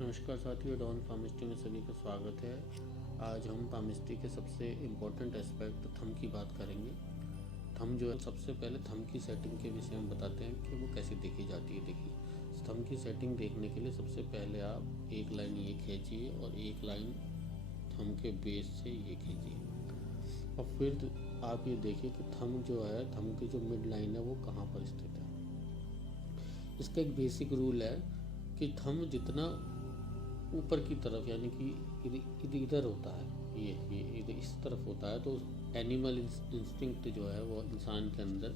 नमस्कार साथियों, don palmistry में सभी का स्वागत है। आज हम पामिस्ट्री के सबसे इम्पोर्टेंट एस्पेक्ट थंब की बात करेंगे। थंब जो है, सबसे पहले थंब की सेटिंग के विषय में बताते हैं कि वो कैसे देखी जाती है। देखिए, थंब की सेटिंग देखने के लिए सबसे पहले आप एक लाइन ये खींचिए और एक लाइन थंब के बेस से ये खींचिए और फिर आप ये देखिए कि थंब जो है, थंब की जो मिड लाइन है वो कहाँ पर स्थित है। इसका एक बेसिक रूल है कि थंब जितना ऊपर की तरफ यानी कि इधर होता है, ये इधर इस तरफ होता है, तो एनिमल इंस्टिंक्ट जो है वो इंसान के अंदर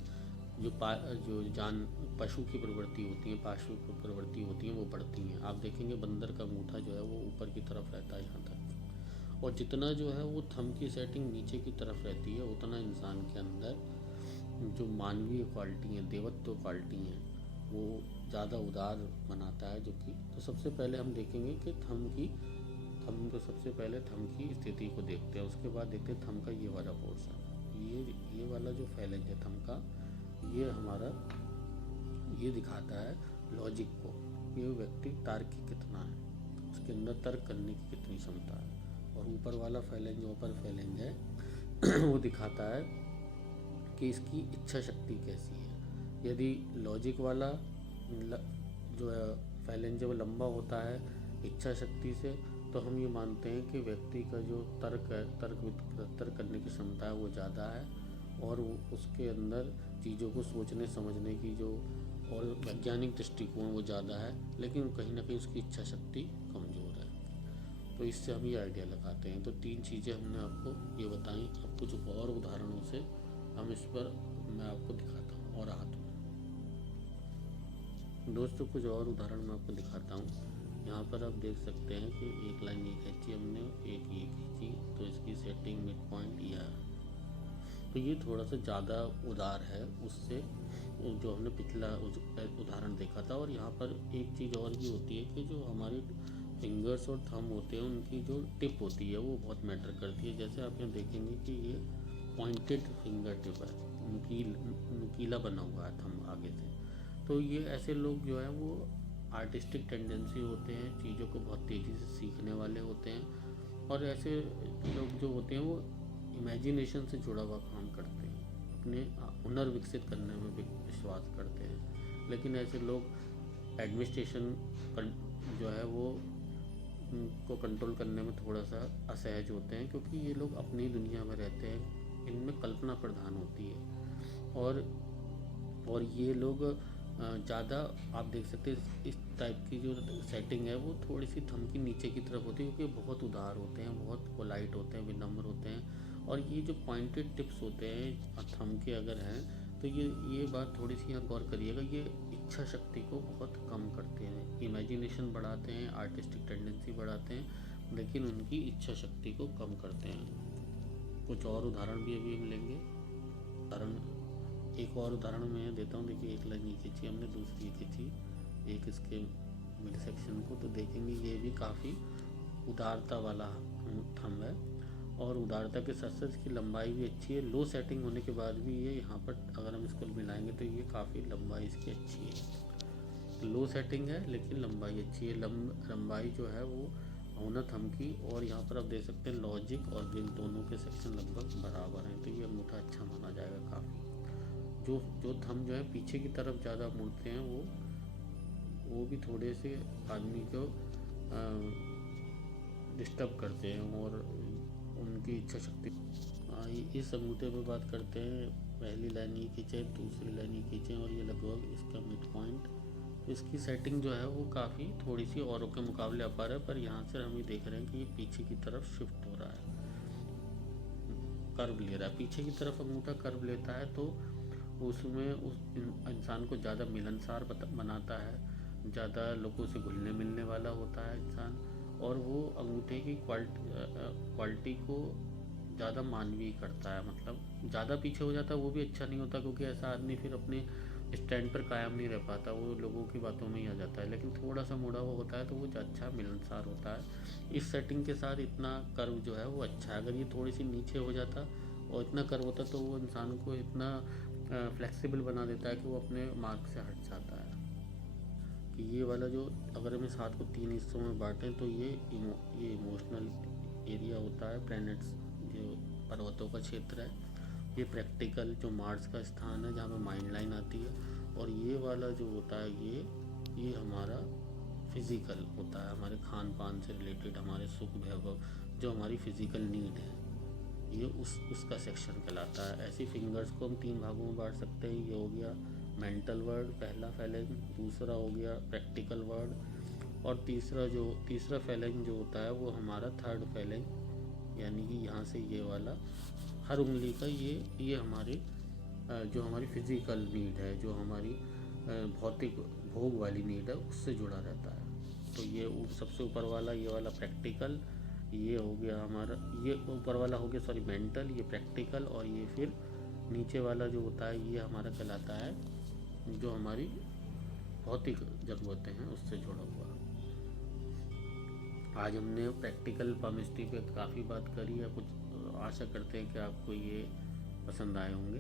जो जान पशु की प्रवृत्ति होती है, पाशु की प्रवृत्ति होती है, वो बढ़ती हैं। आप देखेंगे बंदर का अंगूठा जो है वो ऊपर की तरफ रहता है यहाँ तक, और जितना जो है वो थंब की सेटिंग नीचे की तरफ रहती है, उतना इंसान के अंदर जो मानवीय क्वालिटी हैं, देवत्व क्वालिटी हैं, वो ज़्यादा उदार बनाता है। जो कि तो सबसे पहले हम देखेंगे कि थंब को सबसे पहले थंब की स्थिति को देखते हैं। उसके बाद देखते हैं थंब का ये वाला पोर्शन, ये वाला जो फैलेंज है थंब का, ये हमारा ये दिखाता है लॉजिक को, ये व्यक्ति तार्किक कितना है, उसके अंदर तर्क करने की कितनी क्षमता है। और ऊपर वाला फैलेंज, जो ऊपर फैलेंज है वो दिखाता है कि इसकी इच्छा शक्ति कैसी है। यदि लॉजिक वाला जो है फैलेंज वो लंबा होता है इच्छा शक्ति से, तो हम ये मानते हैं कि व्यक्ति का जो तर्क है, तर्क करने की क्षमता है वो ज़्यादा है, और वो उसके अंदर चीज़ों को सोचने समझने की जो और वैज्ञानिक दृष्टिकोण वो ज़्यादा है, लेकिन कहीं ना कहीं उसकी इच्छा शक्ति कमज़ोर है। तो इससे हम ये आइडिया लगाते हैं। तो 3 चीज़ें हमने आपको ये बताई। अब कुछ और उदाहरणों से हम इस पर मैं आपको दिखाता हूँ और हाथ में दोस्तों कुछ और उदाहरण मैं आपको दिखाता हूँ। यहाँ पर आप देख सकते हैं कि एक लाइन ये खींची हमने, एक ये खींची, तो इसकी सेटिंग मिड पॉइंट यह है। तो ये थोड़ा सा ज़्यादा उदार है उससे जो हमने पिछला उदाहरण देखा था। और यहाँ पर एक चीज़ और भी होती है कि जो हमारे फिंगर्स और थंब होते हैं, उनकी जो टिप होती है वो बहुत मैटर करती है। जैसे आप यहाँ देखेंगे कि ये पॉइंटेड फिंगर टिप है, नुकीला बना हुआ है थंब आगे से। तो ये ऐसे लोग जो है वो आर्टिस्टिक टेंडेंसी होते हैं, चीज़ों को बहुत तेज़ी से सीखने वाले होते हैं, और ऐसे लोग जो होते हैं वो इमेजिनेशन से जुड़ा हुआ काम करते हैं, अपने हुनर विकसित करने में विश्वास करते हैं। लेकिन ऐसे लोग एडमिनिस्ट्रेशन जो है वो को कंट्रोल करने में थोड़ा सा असहज होते हैं, क्योंकि ये लोग अपनी दुनिया में रहते हैं, इनमें कल्पना प्रधान होती है। और ये लोग ज़्यादा आप देख सकते हैं इस टाइप की जो सेटिंग है वो थोड़ी सी थंब की नीचे की तरफ होती है, क्योंकि बहुत उदार होते हैं, बहुत पोलाइट होते हैं, विनम्र होते हैं। और ये जो पॉइंटेड टिप्स होते हैं थंब के अगर हैं, तो ये बात थोड़ी सी यहाँ गौर करिएगा, ये इच्छा शक्ति को बहुत कम करते हैं, इमेजिनेशन बढ़ाते हैं, आर्टिस्टिक टेंडेंसी बढ़ाते हैं, लेकिन उनकी इच्छा शक्ति को कम करते हैं। कुछ और उदाहरण भी अभी हम लेंगे। एक और उदाहरण मैं देता हूँ। देखिए, एक लाइन ये खींची हमने, दूसरी खींची, एक इसके मिड सेक्शन को, तो देखेंगे ये भी काफ़ी उदारता वाला थंब है, और उदारता के साथ साथ इसकी लंबाई भी अच्छी है। लो सेटिंग होने के बाद भी ये यहाँ पर अगर हम इसको मिलाएंगे तो ये काफ़ी लंबाई इसकी अच्छी है। लो सेटिंग है लेकिन लंबाई अच्छी है। लंबाई जो है वो औना थंब की, और यहाँ पर आप देख सकते हैं लॉजिक और विल दोनों के सेक्शन लगभग बराबर हैं, तो ये अंगूठा अच्छा माना जाएगा काफ़ी। जो थंब जो है पीछे की तरफ ज़्यादा मुड़ते हैं, वो भी थोड़े से आदमी को डिस्टर्ब करते हैं और उनकी इच्छा शक्ति। इस अंगूठे पे बात करते हैं। पहली लाइन ये खींचे, दूसरी लाइन ये खींचे, और ये लगभग इसका मिड पॉइंट। इसकी सेटिंग जो है वो काफ़ी थोड़ी सी औरों के मुकाबले अपार है, पर यहाँ से हम ये देख रहे हैं कि ये पीछे की तरफ शिफ्ट हो रहा है, कर्व ले रहा है। पीछे की तरफ अंगूठा कर्व लेता है तो उसमें उस इंसान को ज़्यादा मिलनसार बनाता है, ज़्यादा लोगों से घुलने मिलने वाला होता है इंसान, और वो अंगूठे की क्वालिटी को ज़्यादा मानवीय करता है। मतलब ज़्यादा पीछे हो जाता है वो भी अच्छा नहीं होता, क्योंकि ऐसा आदमी फिर अपने स्टैंड पर कायम नहीं रह पाता, वो लोगों की बातों में ही आ जाता है। लेकिन थोड़ा सा मुड़ा हुआ होता है तो वो अच्छा मिलनसार होता है। इस सेटिंग के साथ इतना कर्व जो है वो अच्छा है। अगर ये थोड़ी सी नीचे हो जाता और इतना कर्व होता तो वो इंसान को इतना फ्लेक्सिबल बना देता है कि वो अपने मार्ग से हट जाता है। कि ये वाला जो, अगर हम इस हाथ को 3 हिस्सों में बांटें तो ये इमोशनल एरिया होता है, प्लैनेट्स जो पर्वतों का क्षेत्र है। ये प्रैक्टिकल जो मार्स का स्थान है जहाँ पे माइंड लाइन आती है। और ये वाला जो होता है ये हमारा फिज़िकल होता है, हमारे खान पान से रिलेटेड, हमारे सुख वैभव जो हमारी फिज़िकल नीड है, ये उसका सेक्शन कहलाता है। ऐसी फिंगर्स को हम 3 भागों में बांट सकते हैं। ये हो गया मेंटल वर्ड, पहला फैलेंज, दूसरा हो गया प्रैक्टिकल वर्ड, और तीसरा फैलेंज जो होता है वो हमारा थर्ड फैलेंज, यानी कि यहाँ से ये वाला हर उंगली का ये हमारे जो हमारी फिज़िकल नीड है, जो हमारी भौतिक भोग वाली नीड है, उससे जुड़ा रहता है। तो ये सबसे ऊपर वाला ये वाला प्रैक्टिकल, ये हो गया हमारा, ये ऊपर वाला हो गया सॉरी मेंटल, ये प्रैक्टिकल, और ये फिर नीचे वाला जो होता है ये हमारा कहलाता है जो हमारी भौतिक ज़रूरतें हैं उससे जुड़ा हुआ। आज हमने प्रैक्टिकल पामिस्ट्री पे काफ़ी बात करी है। कुछ आशा करते हैं कि आपको ये पसंद आए होंगे।